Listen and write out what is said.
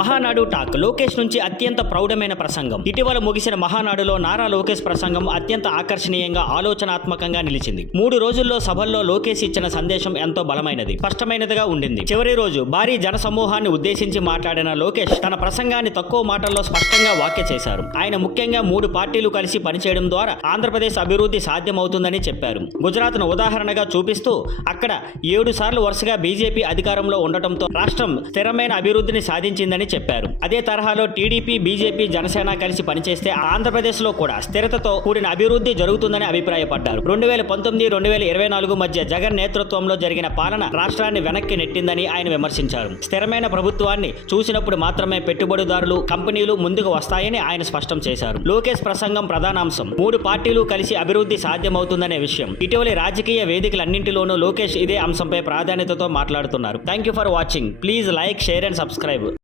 Mahanadu talk Lokesh నుంచి అత్యంత ప్రౌఢమైన ప్రసంగం. ఇటీవల ముగిసిన మహానాడులో నారా లోకేష్ ప్రసంగం అత్యంత ఆకర్షణీయంగా ఆలోచనాత్మకంగా నిలిచింది. 3 రోజుల్లో సభల్లో లోకేష్ ఇచ్చిన సందేశం ఎంతో బలమైనది, స్పష్టమైనదిగా ఉండింది. చివరి రోజు భారీ జనసమూహాన్ని ఉద్దేశించి మాట్లాడిన లోకేష్ తన ప్రసంగాన్ని తక్కువ మాటల్లో స్పష్టంగా వ్యాఖ్య చేశారు. ఆయన ముఖ్యంగా 3 పార్టీలు కలిసి పనిచేయడం ద్వారా ఆంధ్రప్రదేశ్ అభివృద్ధి సాధ్యమవుతుందని చెప్పారు. గుజరాత్ను ఉదాహరణగా చూపిస్తూ అక్కడ 7 సార్లు వరుసగా బీజేపీ అధికారంలో ఉండటంతో రాష్ట్రం స్థిరమైన అభివృద్ధిని సాధించిందని చెప్పారు. అదే తరహాలో టీడీపీ, బీజేపీ, జనసేన కలిసి పనిచేస్తే ఆంధ్రప్రదేశ్ లో కూడా స్థిరతతో కూడిన అభివృద్ధి జరుగుతుందని అభిప్రాయపడ్డారు. 2019-2024 మధ్య జగన్ నేతృత్వంలో జరిగిన పాలన రాష్ట్రాన్ని వెనక్కి నెట్టిందని ఆయన విమర్శించారు. స్థిరమైన ప్రభుత్వాన్ని చూసినప్పుడు మాత్రమే పెట్టుబడిదారులు, కంపెనీలు ముందుకు వస్తాయని ఆయన స్పష్టం చేశారు. లోకేష్ ప్రసంగం ప్రధానాంశం 3 పార్టీలు కలిసి అభివృద్ధి సాధ్యమవుతుందనే విషయం. ఇటీవలి రాజకీయ వేదికలన్నింటిలోనూ లోకేష్ ఇదే అంశంపై ప్రాధాన్యతతో మాట్లాడుతున్నారు. Thank you for watching. Please like, share and subscribe.